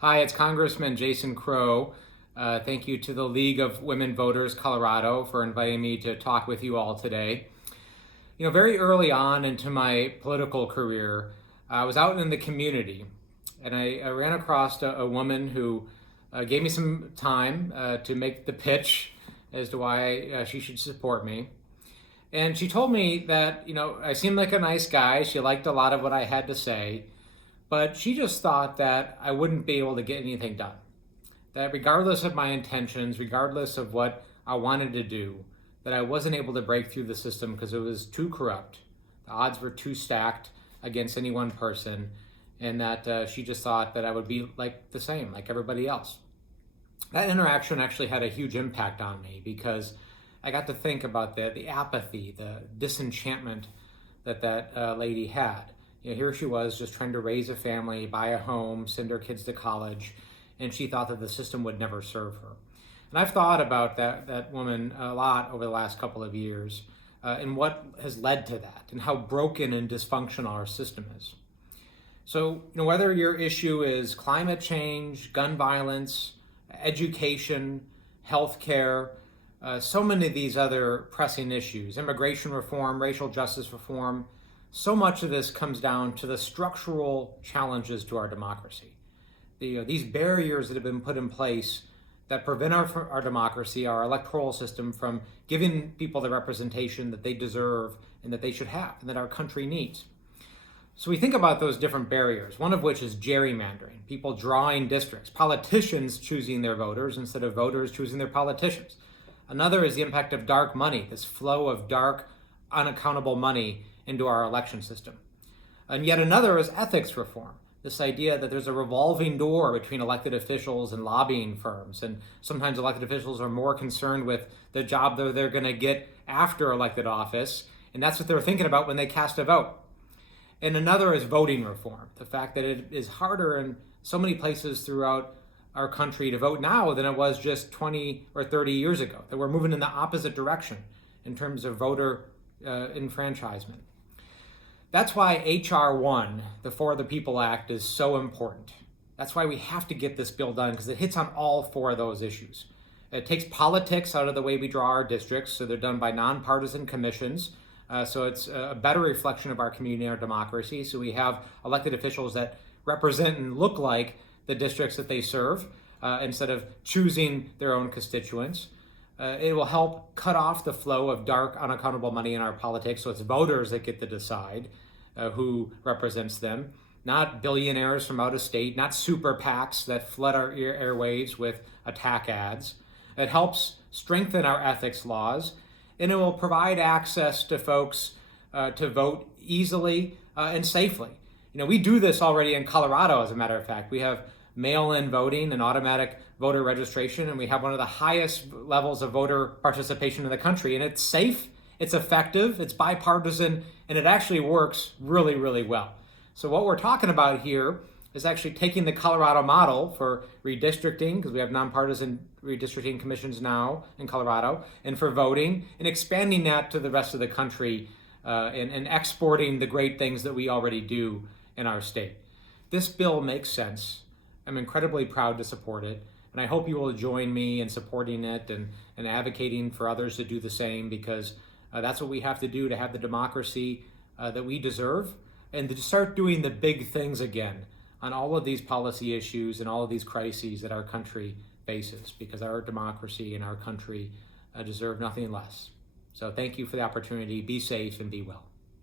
Hi, it's Congressman Jason Crow. Thank you to the League of Women Voters Colorado for inviting me to talk with you all today. Very early on into my political career, I was out in the community and I ran across a woman who gave me some time to make the pitch as to why she should support me. And she told me that, I seemed like a nice guy. She liked a lot of what I had to say, but she just thought that I wouldn't be able to get anything done. That regardless of my intentions, regardless of what I wanted to do, that I wasn't able to break through the system because it was too corrupt. The odds were too stacked against any one person, and that she just thought that I would be like the same, like everybody else. That interaction actually had a huge impact on me because I got to think about the apathy, the disenchantment that lady had. Here she was just trying to raise a family, buy a home, send her kids to college, and she thought that the system would never serve her. And I've thought about that woman a lot over the last couple of years and what has led to that and how broken and dysfunctional our system is. So, whether your issue is climate change, gun violence, education, healthcare, so many of these other pressing issues, immigration reform, racial justice reform, so much of this comes down to the structural challenges to our democracy. These barriers that have been put in place that prevent our democracy, our electoral system, from giving people the representation that they deserve and that they should have and that our country needs. So we think about those different barriers, one of which is gerrymandering, people drawing districts, politicians choosing their voters instead of voters choosing their politicians. Another is the impact of dark money, this flow of dark, unaccountable money into our election system. And yet another is ethics reform, this idea that there's a revolving door between elected officials and lobbying firms. And sometimes elected officials are more concerned with the job that they're going to get after elected office, and that's what they're thinking about when they cast a vote. And another is voting reform, the fact that it is harder in so many places throughout our country to vote now than it was just 20 or 30 years ago, that we're moving in the opposite direction in terms of voter enfranchisement. That's why HR1, the For the People Act, is so important. That's why we have to get this bill done, because it hits on all four of those issues. It takes politics out of the way we draw our districts, so they're done by nonpartisan commissions. So it's a better reflection of our community and our democracy. So we have elected officials that represent and look like the districts that they serve instead of choosing their own constituents. It will help cut off the flow of dark, unaccountable money in our politics, so it's voters that get to decide who represents them, not billionaires from out of state, not super PACs that flood our airwaves with attack ads. It helps strengthen our ethics laws, and it will provide access to folks to vote easily and safely. We do this already in Colorado, as a matter of fact. We have mail-in voting and automatic voter registration, and we have one of the highest levels of voter participation in the country. And it's safe, it's effective, it's bipartisan, and it actually works really, really well. So what we're talking about here is actually taking the Colorado model for redistricting, because we have nonpartisan redistricting commissions now in Colorado, and for voting, and expanding that to the rest of the country and exporting the great things that we already do in our state. This bill makes sense. I'm incredibly proud to support it, and I hope you will join me in supporting it and advocating for others to do the same, because that's what we have to do to have the democracy that we deserve, and to start doing the big things again on all of these policy issues and all of these crises that our country faces, because our democracy and our country deserve nothing less. So thank you for the opportunity. Be safe and be well.